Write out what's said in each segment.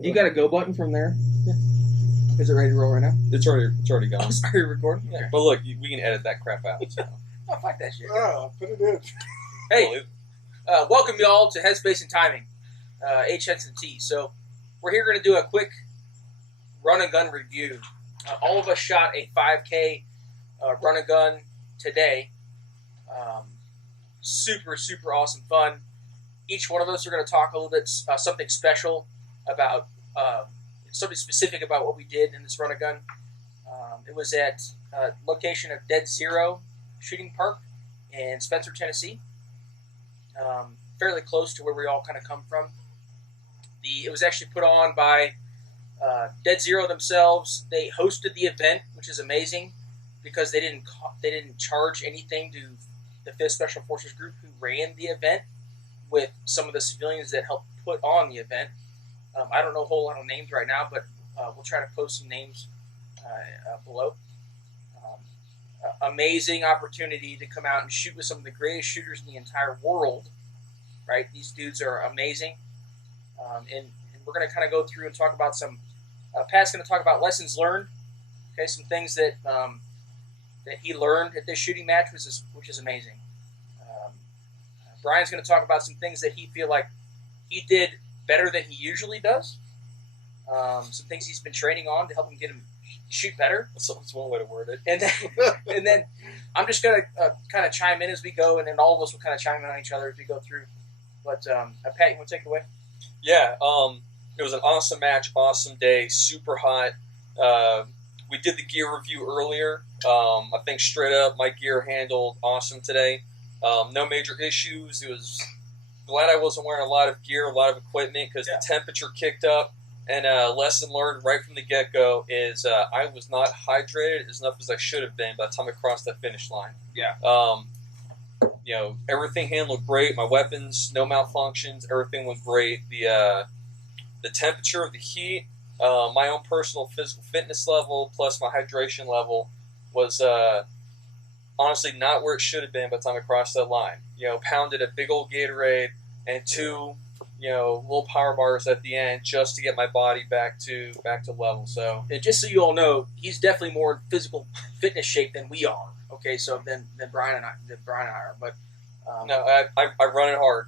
You got a go button from there? Yeah. Is it ready to roll right now? It's already gone. Oh, sorry, recording. Okay. But look, we can edit that crap out. So. Oh, fuck that shit. Put it in. Hey, welcome y'all to Headspace and Timing, H Henson T. So we're here going to do a quick run and gun review. All of us shot a 5K run and gun today. Super awesome fun. Each one of us are going to talk a little bit something special about something specific about what we did in this run and gun. It was at location of Dead Zero Shooting Park in Spencer, Tennessee. Fairly close to where we all kind of come from. It was actually put on by Dead Zero themselves. They hosted the event, which is amazing because they didn't charge anything to the 5th Special Forces Group who ran the event with some of the civilians that helped put on the event. I don't know a whole lot of names right now, but we'll try to post some names below. Amazing opportunity to come out and shoot with some of the greatest shooters in the entire world. Right, these dudes are amazing, and we're going to kind of go through and talk about some. Pat's going to talk about lessons learned. Okay, some things that that he learned at this shooting match, which is amazing. Brian's going to talk about some things that he feel like he did better than he usually does. Some things he's been training on to help him get him shoot better. That's one way to word it. And then I'm just going to kind of chime in as we go, and then all of us will kind of chime in on each other as we go through. But Pat, you want to take it away? Yeah, it was an awesome match, awesome day, super hot. We did the gear review earlier. I think straight up my gear handled awesome today. No major issues. It was glad I wasn't wearing a lot of gear, a lot of equipment because the temperature kicked up. And lesson learned right from the get-go is I was not hydrated as enough as I should have been by the time I crossed that finish line. Yeah. Everything handled great. My weapons, no malfunctions. Everything went great. The temperature, the heat, my own personal physical fitness level, plus my hydration level was honestly not where it should have been by the time I crossed that line. Pounded a big old Gatorade and 2 little power bars at the end just to get my body back to level. So, and just so you all know, he's definitely more in physical fitness shape than we are. Okay, so than Brian and I are. But no, I run it hard.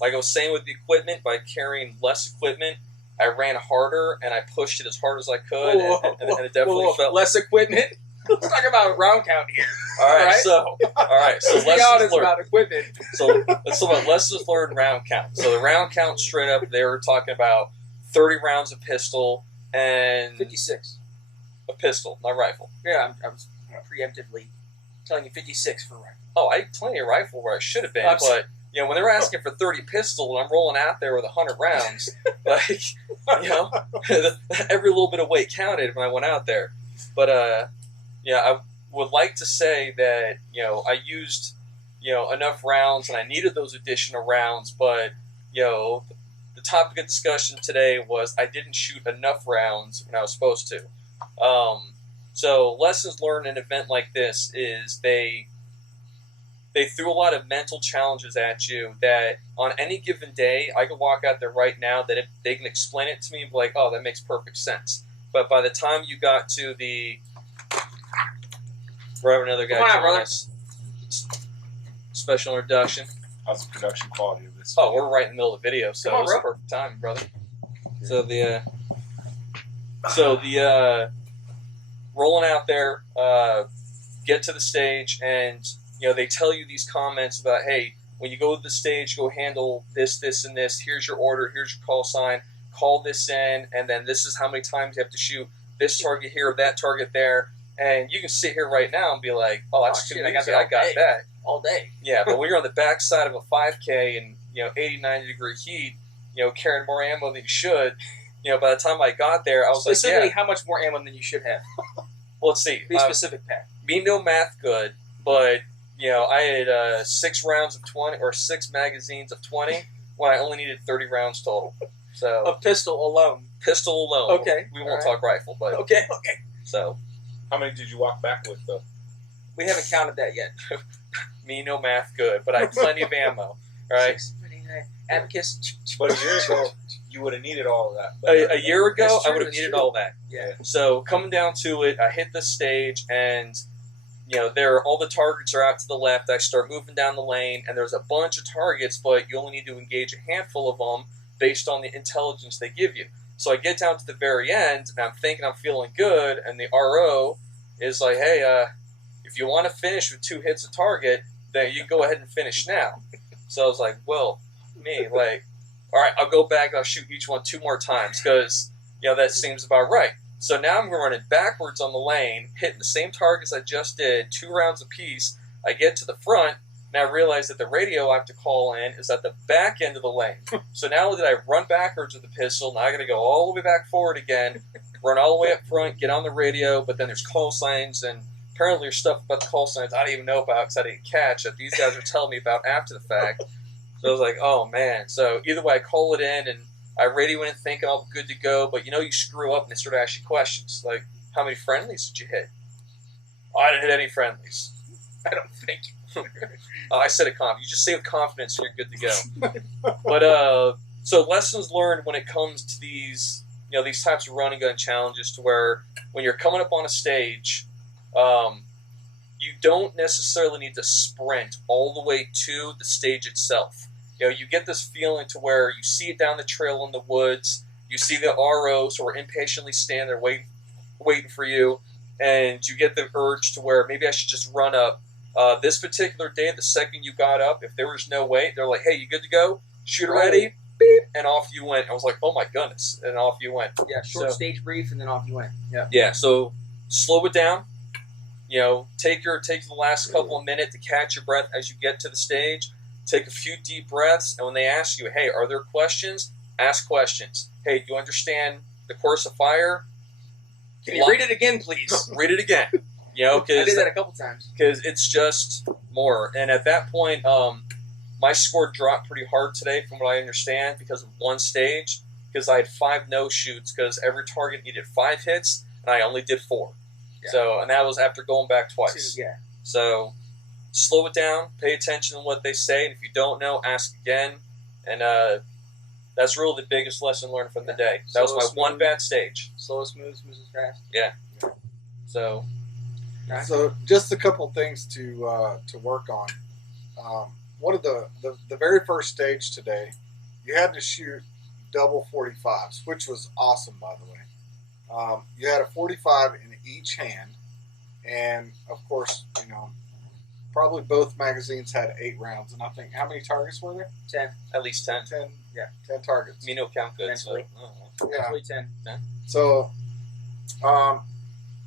Like I was saying with the equipment, by carrying less equipment, I ran harder and I pushed it as hard as I could, and it definitely felt less equipment. Let's talk about round count here. All right, so let's be honest about equipment. So let's talk about lessons learned round count. So the round count straight up, they were talking about 30 rounds of pistol and 56. A pistol, not rifle. Yeah, I was preemptively telling you 56 for rifle. Oh, I had plenty of rifle where I should have been, but when they were asking for 30 pistol and I'm rolling out there with 100 rounds, every little bit of weight counted when I went out there. But I would like to say that I used enough rounds and I needed those additional rounds, but the topic of discussion today was I didn't shoot enough rounds when I was supposed to. So lessons learned in an event like this is they threw a lot of mental challenges at you that on any given day, I could walk out there right now that if they can explain it to me and be like, oh, that makes perfect sense. But by the time you got to we're having another guy join us. Special introduction. How's the production quality of this? Oh, we're right in the middle of the video, so Come on, it's perfect time, brother. So the rolling out there, get to the stage, and they tell you these comments about, hey, when you go to the stage, go handle this, this, and this. Here's your order. Here's your call sign. Call this in, and then this is how many times you have to shoot this target here, that target there. And you can sit here right now and be like, oh, that's too easy. I got that. All day. Yeah, but when you're on the backside of a 5K in 80, 90 degree heat, carrying more ammo than you should, by the time I got there, I was specifically how much more ammo than you should have? Well, let's see. Be specific, Pat. Me no math good, but I had 6 rounds of 20 or 6 magazines of 20 when I only needed 30 rounds total. So a pistol alone. Pistol alone. Okay. We won't talk rifle, but okay. So. How many did you walk back with, though? We haven't counted that yet. Me no math good, but I had plenty of ammo. Right? 6, 29, Abacus. But a year ago, you would have needed all of that. But A year ago, That's true, I would have that's needed true. all that. Yeah. So coming down to it, I hit the stage, and all the targets are out to the left. I start moving down the lane, and there's a bunch of targets, but you only need to engage a handful of them based on the intelligence they give you. So I get down to the very end, and I'm thinking I'm feeling good, and the RO is like, hey, if you want to finish with 2 hits a target, then you go ahead and finish now. So I was like, well, all right, I'll go back and I'll shoot each one 2 more times because, that seems about right. So now I'm running backwards on the lane, hitting the same targets I just did, 2 rounds apiece. I get to the front, and I realize that the radio I have to call in is at the back end of the lane. So not only did I run backwards with the pistol, now I got to go all the way back forward again, run all the way up front, get on the radio, but then there's call signs, and apparently there's stuff about the call signs I didn't even know about because I didn't catch that these guys are telling me about after the fact. So I was like, oh, man. So either way, I call it in, and I radio in thinking I'm good to go, but you screw up and they start asking questions. Like, how many friendlies did you hit? Oh, I didn't hit any friendlies. I don't think. I said it confident. You just say with confidence and you're good to go. But, so lessons learned when it comes to these, these types of run and gun challenges to where when you're coming up on a stage, you don't necessarily need to sprint all the way to the stage itself. You get this feeling to where you see it down the trail in the woods, you see the ROs who are impatiently standing there waiting for you, and you get the urge to where maybe I should just run up. This particular day, the second you got up, if there was no wait, they're like, hey, you good to go? Shooter ready? Beep, and off you went. I was like, oh my goodness, and off you went. Yeah, short stage brief, and then off you went. Yeah. Yeah, so slow it down. Take the last couple of minutes to catch your breath as you get to the stage. Take a few deep breaths, and when they ask you, hey, are there questions? Ask questions. Hey, do you understand the course of fire? Can you read it again, please? Read it again. I did that a couple times. Because it's just more. And at that point, my score dropped pretty hard today from what I understand because of one stage, because I had 5 no-shoots because every target needed 5 hits, and I only did 4. Yeah. So, and that was after going back twice. 2, yeah. So, slow it down, pay attention to what they say, and if you don't know, ask again. And that's really the biggest lesson learned from the day. That was my one bad stage. Slow, smooth as fast. Yeah. So just a couple things to work on. One of the very first stage today, you had to shoot double 45s, which was awesome, by the way. You had a 45 in each hand, and of course, probably both magazines had 8 rounds, and I think, how many targets were there? 10. At least 10. 10, yeah, 10 targets. Me no count good, Mentally. so. Yeah. Mentally 10. So,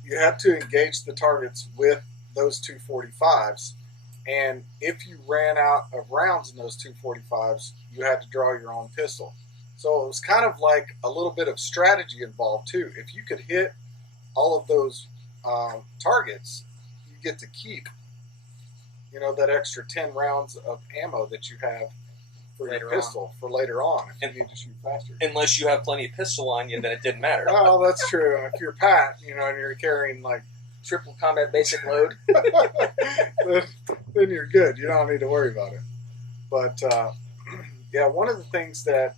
you had to engage the targets with those 2 45s, and if you ran out of rounds in those 2 45s, you had to draw your own pistol. So it was kind of like a little bit of strategy involved too. If you could hit all of those targets, you get to keep, that extra 10 rounds of ammo that you have for your pistol for later on if you need to shoot faster. Unless you have plenty of pistol on you, then it didn't matter. Well, that's true. If you're Pat, and you're carrying like triple combat basic load, then you're good. You don't need to worry about it. But yeah, one of the things that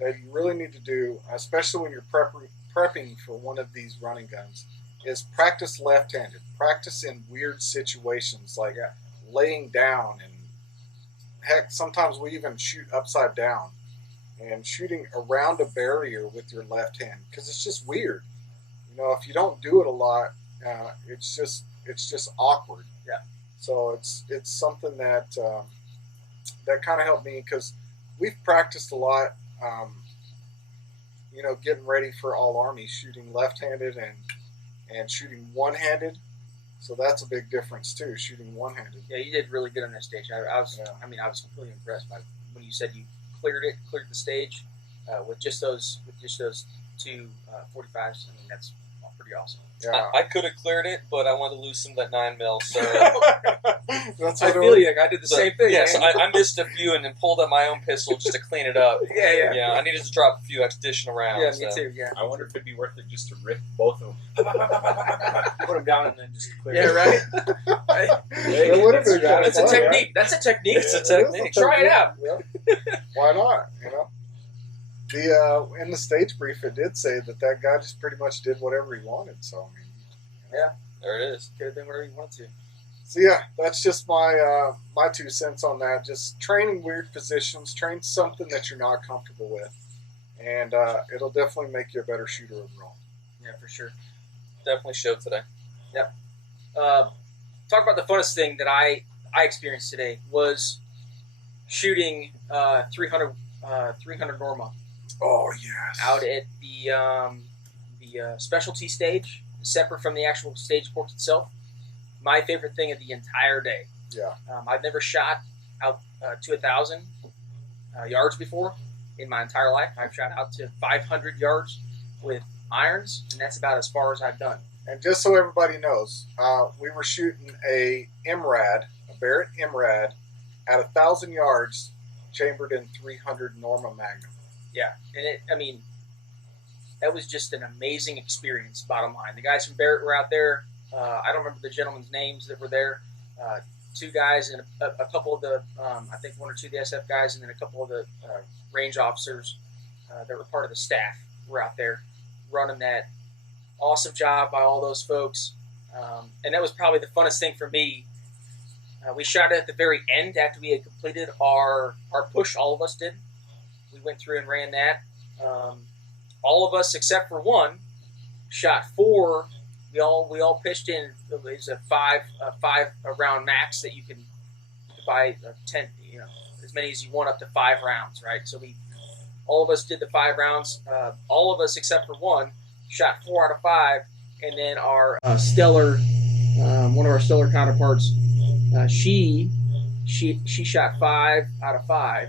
you really need to do, especially when you're prepping for one of these running guns, is practice left-handed. Practice in weird situations like laying down, and heck, sometimes we even shoot upside down and shooting around a barrier with your left hand, because it's just weird. If you don't do it a lot, it's just awkward. Yeah. So it's something that kind of helped me, because we've practiced a lot. Getting ready for all Army, shooting left-handed and shooting one-handed. So that's a big difference too, shooting one-handed. Yeah, you did really good on that stage. I was completely impressed by when you said you cleared the stage with just those 2 45s. I mean, pretty awesome. Yeah. I could have cleared it, but I wanted to lose some of that 9mm. So That's I what it feel was. you. I did the same thing. Yes, man. I missed a few and then pulled out my own pistol just to clean it up. Yeah. Yeah, I needed to drop a few additional rounds. Yeah, me too. Yeah. I wonder if it'd be worth it just to rip both of them. Put them down and then just clear Yeah, it. right. Right. It would have been kind of That's a fun, technique. That's a technique. It's a It is a technique. Try it out. Yeah. Why not? You know, in the stage brief, it did say that guy just pretty much did whatever he wanted. So I mean, There it is. Could have been whatever you wanted to. so yeah, that's just my 2 cents on that. Just train in weird positions, train something that you're not comfortable with, and it'll definitely make you a better shooter overall. Yeah, for sure. Definitely showed today. Talk about the funnest thing that I experienced today was shooting 300 Norma Oh yes. out at the specialty stage, separate from the actual stage course itself. My favorite thing of the entire day. Yeah. I've never shot out to 1,000 yards before in my entire life. I've shot out to 500 yards with irons, and that's about as far as I've done. And just so everybody knows, we were shooting a Barrett MRAD at 1,000 yards, chambered in 300 Norma Magnum. Yeah, and that was just an amazing experience, bottom line. The guys from Barrett were out there. I don't remember the gentlemen's names that were there. 2 guys and a couple of the, I think 1 or 2 of the SF guys, and then a couple of the range officers that were part of the staff were out there running that. Awesome job by all those folks. And that was probably the funnest thing for me. We shot it at the very end after we had completed our push. All of us did. We went through and ran that. All of us except for one shot 4. We all pitched in. It was a 5 round max that you can buy 10. As many as you want, up to 5 rounds, right? So all of us did the 5 rounds. All of us except for one shot 4 out of 5, and then our one of our stellar counterparts, she shot 5 out of 5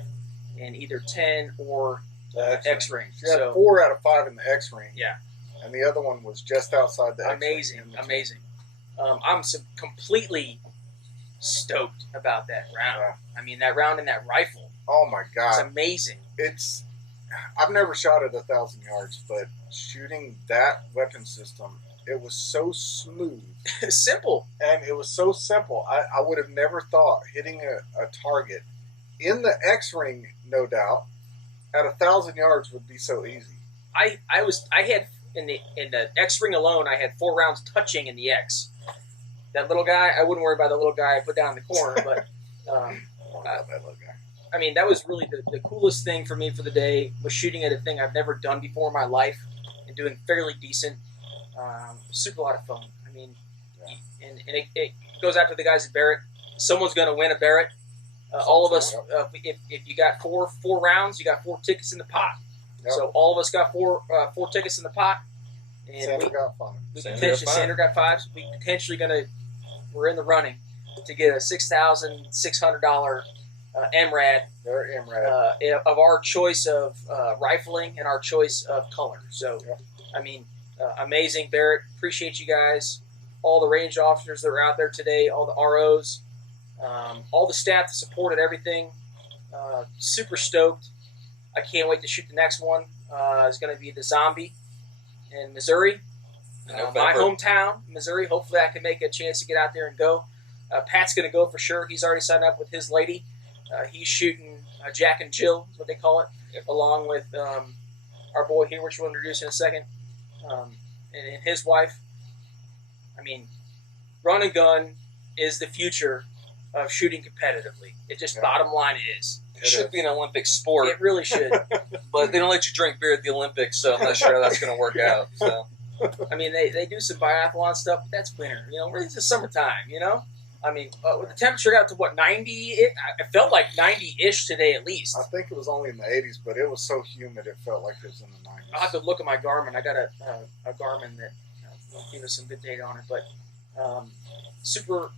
in either 10 or X-ring. She had So 4 out of 5 in the X-ring. Yeah. And the other one was just outside the X-ring. amazing. I'm completely stoked about that round. Yeah. I mean, that round in that rifle. Oh my It's God. amazing. I've never shot at 1,000 yards, but shooting that weapon system, it was so smooth. Simple. And it was so simple. I would have never thought hitting a target in the X-ring, no doubt, at 1,000 yards would be so easy. I had in the X ring alone, I had 4 rounds touching in the X. That little guy, I wouldn't worry about the little guy I put down in the corner, but That little guy. I mean, that was really the coolest thing for me for the day, was shooting at a thing I've never done before in my life and doing fairly decent. Super lot of fun. I mean, and it goes out to the guys at Barrett. Someone's going to win a Barrett. All of us, if you got four rounds, you got 4 tickets in the pot. Yep. So all of us got four tickets in the pot. And Sandra got 5. Sandra got 5. So we potentially we're in the running to get a $6,600 MRAD They're MRAD. of our choice of rifling and our choice of color. So, Yep. I mean, amazing, Barrett. Appreciate you guys. All the range officers that were out there today, all the ROs, all the staff that supported everything. Super stoked. I can't wait to shoot the next one. It's going to be the Zombie in Missouri. My hometown, Missouri. Hopefully I can make a chance to get out there and go. Pat's going to go for sure. He's already signed up with his lady. He's shooting Jack and Jill, is what they call it, along with our boy here, which we'll introduce in a second, and his wife. I mean, run and gun is the future of shooting competitively. It just, bottom line, it is. It should be an Olympic sport. It really should. But they don't let you drink beer at the Olympics, so I'm not sure how that's going to work out. So. I mean, they do some biathlon stuff, but that's winter. It's the summertime, I mean, with the temperature got to, 90? It felt like 90-ish today at least. I think it was only in the 80s, but it was so humid it felt like it was in the 90s. I'll have to look at my Garmin. I got a Garmin that will give us some good data on it. But super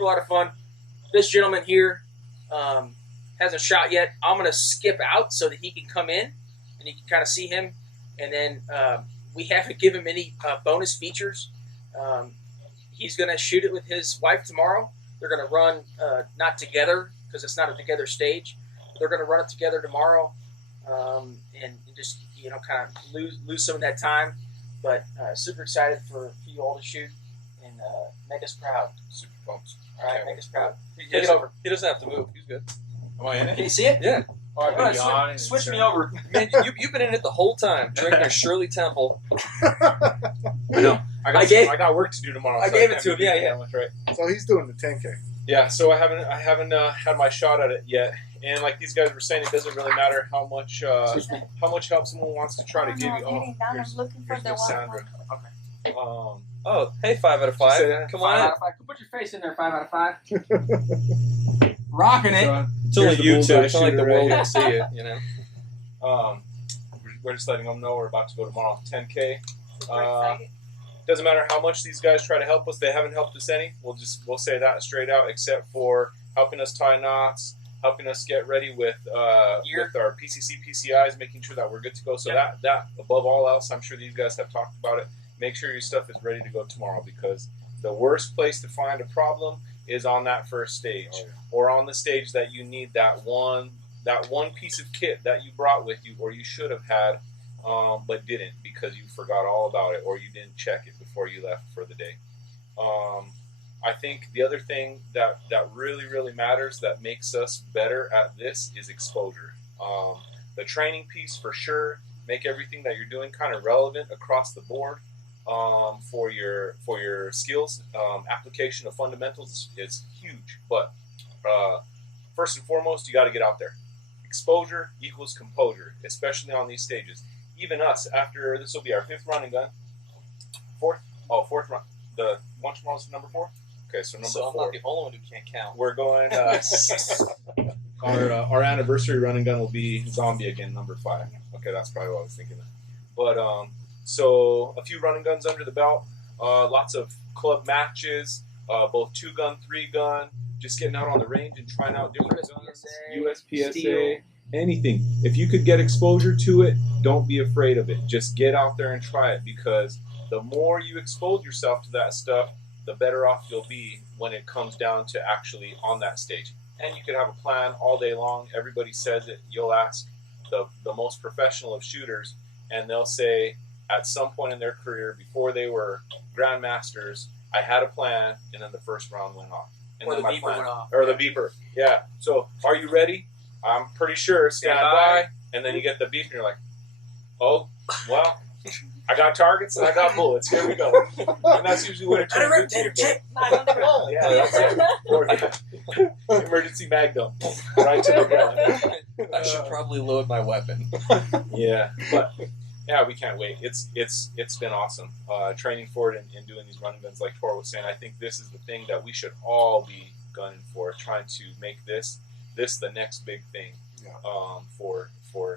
lot of fun. This gentleman here hasn't shot yet. I'm going to skip out so that he can come in and you can kind of see him. And then we haven't given him any bonus features. He's going to shoot it with his wife tomorrow. They're going to run not together because it's not a together stage. They're going to run it together tomorrow and just kind of lose some of that time. But super excited for you all to shoot and make us proud. Super pumped. All right, make us proud. He Take it over. He doesn't have to move. He's good. Am I in Can it? you see it? Yeah. Oh, I've All been right, yawning. switch me over. Man, you've been in it the whole time, drinking your Shirley Temple. I know. I got work to do tomorrow. I so gave it can't to him. be Yeah, doing yeah. that much, right? So he's doing the 10K. Yeah. So I haven't had my shot at it yet. And like these guys were saying, it doesn't really matter how much help someone wants to try to give you. Oh, here's Miss Sandra. Okay. Oh, hey, 5 out of 5. Say that? Come 5 on out in. of 5. Put your face in there. 5 out of 5. Rocking it. So, It's only here's the YouTube. bullseye It's not like the shooter world right can see you, you know. We're just letting them know we're about to go tomorrow. 10K. Super excited. Doesn't matter how much these guys try to help us; they haven't helped us any. We'll say that straight out, except for helping us tie knots, helping us get ready with our PCC PCIs, making sure that we're good to go. So that above all else, I'm sure these guys have talked about it. Make sure your stuff is ready to go tomorrow, because the worst place to find a problem is on that first stage, or on the stage that you need that one piece of kit that you brought with you, or you should have had. But didn't, because you forgot all about it, or you didn't check it before you left for the day. I think the other thing that really, really matters, that makes us better at this, is exposure. The training piece, for sure, make everything that you're doing kind of relevant across the board for your skills. Application of fundamentals is huge, but first and foremost, you got to get out there. Exposure equals composure, especially on these stages. Even us, after this will be our 5th running gun. Fourth run. The one tomorrow's number 4. Okay, so number 4. I'm not the only one who can't count. We're going. Our anniversary running gun will be Zombie again, number 5. Okay, that's probably what I was thinking of. But so a few running guns under the belt. Lots of club matches. Both 2-gun, 3-gun. Just getting out on the range and trying out different guns. USPSA. Steel. Anything. If you could get exposure to it, don't be afraid of it. Just get out there and try it, because the more you expose yourself to that stuff, the better off you'll be when it comes down to actually on that stage. And you could have a plan all day long. Everybody says it. You'll ask the most professional of shooters, and they'll say at some point in their career, before they were grandmasters, I had a plan, and then the first round went off. And Or then the my beeper plan, went off. or the beeper. Yeah. So are you ready? I'm pretty sure. Stand by. And then you get the beep, and you're like, oh, well, I got targets and I got bullets. Here we go. And that's usually what it turns into. Not on the roll. Yeah, that's it. Or emergency mag dump right to the ground. I should probably load my weapon. Yeah, but yeah, we can't wait. It's been awesome training for it and doing these running guns. Like Tor was saying, I think this is the thing that we should all be gunning for, trying to make this the next big thing for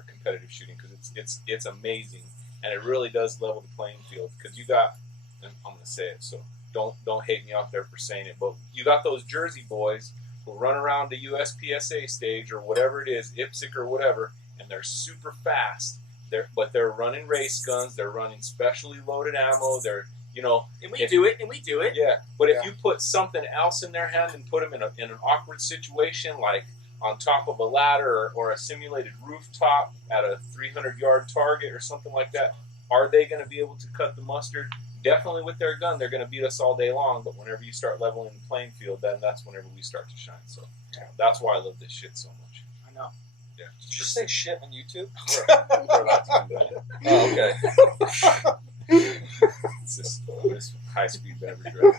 competitive shooting, because it's amazing, and it really does level the playing field. Because you got, and I'm going to say it, so don't hate me out there for saying it, but you got those Jersey boys who run around the USPSA stage or whatever it is, IPSC or whatever, and they're super fast. But they're running race guns. They're running specially loaded ammo. They're And we do it. Yeah, but if you put something else in their hand and put them in an awkward situation, like on top of a ladder or a simulated rooftop at a 300-yard target or something like that, are they going to be able to cut the mustard? Definitely with their gun, they're going to beat us all day long, but whenever you start leveling the playing field, then that's whenever we start to shine. So that's why I love this shit so much. I know. Yeah. Did you say shit on YouTube? We're allowed to do that. Oh, okay. It's this high-speed beverage, right?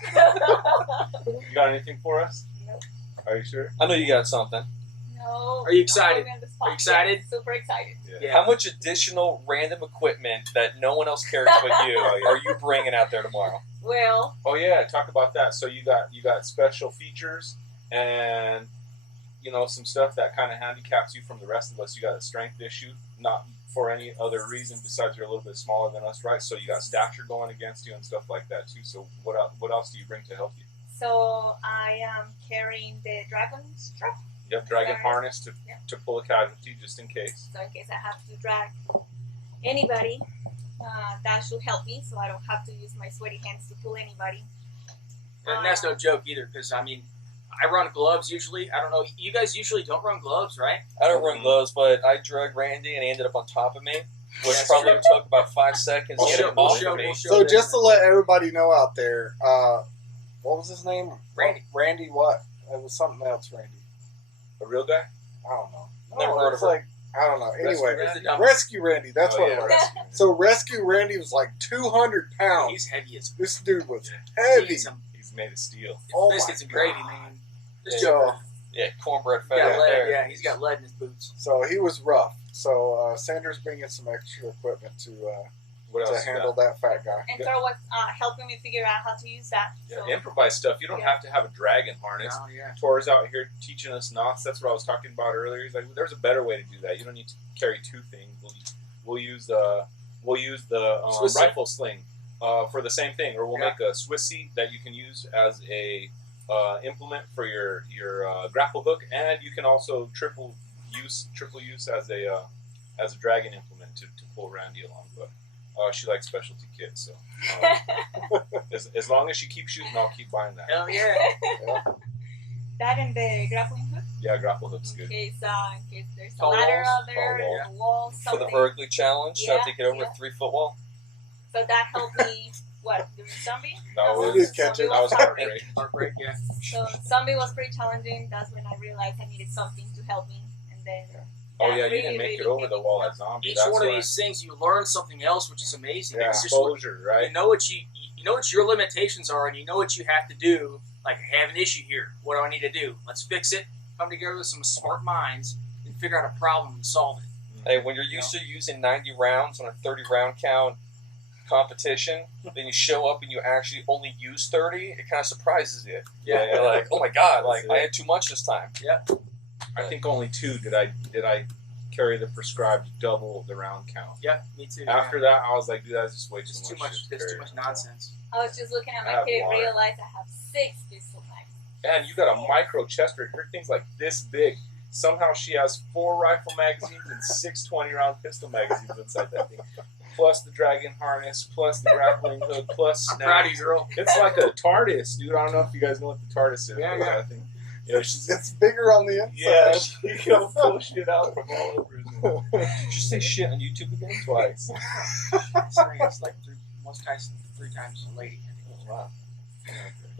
You got anything for us? Nope. Are you sure? I know you got something. No. Are you excited? Don't put me on the spot. Are you excited? Yes, super excited. Yeah. How much additional random equipment that no one else carries but you are you bringing out there tomorrow? Well, Oh yeah, talk about that. So you got special features and some stuff that kind of handicaps you from the rest of us. You got a strength issue, not for any other reason besides you're a little bit smaller than us, right? So you got stature going against you and stuff like that too. So what else do you bring to help you? so I am carrying the dragon strap. You have dragon Sorry. harness to Yeah. pull a casualty just in case. So in case I have to drag anybody, that should help me, so I don't have to use my sweaty hands to pull anybody. And that's no joke either, because I mean, I run gloves usually. I don't know. You guys usually don't run gloves, right? I don't run gloves, but I drug Randy and he ended up on top of me, which That's probably true. took about 5 seconds We'll to show- get him we'll off show- of me. we'll show So them. just to let everybody know out there, what was his name? Randy. Randy what? It was something else, Randy. A real guy? I don't know. Never heard it's of her. like, I don't know. Rescue Anyway, Here's the dumb- Rescue Randy. That's Oh, what yeah, it was. Rescue. So Rescue Randy was like 200 pounds. He's heavy as This dude was he heavy. eats some He's made of steel. Oh biscuits my and gravy, God. man. This Yeah. Joker, Yeah, cornbread he fat got right lead. there. Yeah, he's got lead in his boots. So he was rough. So Sanders bringing some extra equipment to What else? to you handle got? that fat guy. And Thor was helping me figure out how to use that. Yeah, So, improvise stuff. You don't Yeah. have to have a dragon harness. Oh yeah. Tor's out here teaching us knots. That's what I was talking about earlier. He's like, there's a better way to do that. You don't need to carry two things. We'll use the Swiss seat. rifle sling for the same thing, or we'll Yeah. make a Swiss seat that you can use as a implement for your grapple hook, and you can also triple use as a dragon implement to pull Randy along. But she likes specialty kits, so as long as she keeps shooting, I'll keep buying that. Hell yeah. that and the grappling hook Yeah, grapple hook's in good. case there's a Tall ladder walls, out there, tall a wall, For something. the vertically challenged, you have to Yeah, get over yeah. a 3-foot wall. So that helped me. What, the zombie? That We was did catch Zombie it. that was heartbreak. heartbreak. Heartbreak, yeah. So zombie was pretty challenging. That's when I realized I needed something to help me, and then. Oh that yeah, you really, didn't make it really over made the me wall feel- at zombie. Each That's one of why. these things, you learn something else, which is amazing. Yeah. It's just Exposure, right? you know what you know what your limitations are, and you know what you have to do. Like, I have an issue here. What do I need to do? Let's fix it. Come together with some smart minds and figure out a problem and solve it. Hey, when you're used to using 90 rounds on a 30-round count competition, then you show up and you actually only use 30, it kind of surprises you. Yeah. You're like, oh my god, like That's I it. had too much this time. I think only 2 did I carry the prescribed double the round count. Yeah, me too. After that, I was like, dude, that's just way too it's much. too much. shit to It's too carry. much nonsense. I was just looking at I my have kit and water. realized I have 6 pistol knives. And you got a micro chest rig. Her thing's like this big. Somehow she has 4 rifle magazines and 6 20-round pistol magazines inside that thing. Plus the dragon harness, plus the grappling hook, plus I'm proud of you, girl. It's like a TARDIS, dude. I don't know if you guys know what the TARDIS is. Yeah, but yeah. I think, she's It's bigger on the inside. yeah, she can pull shit out from all over. Did you say shit on YouTube again? Twice. It's like 3 times a lady. Wow.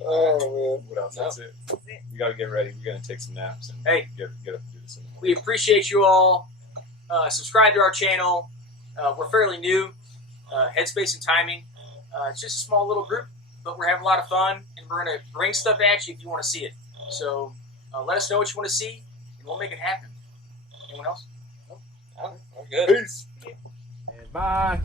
Oh What else? No. That's it. We gotta get ready. We're gonna take some naps and Hey. get up and do this in the We morning. appreciate you all. Subscribe to our channel. We're fairly new. Headspace and Timing. It's just a small little group, but we're having a lot of fun, and we're going to bring stuff at you if you want to see it. So let us know what you want to see, and we'll make it happen. Anyone else? Oh, we're good. man. Peace. And bye.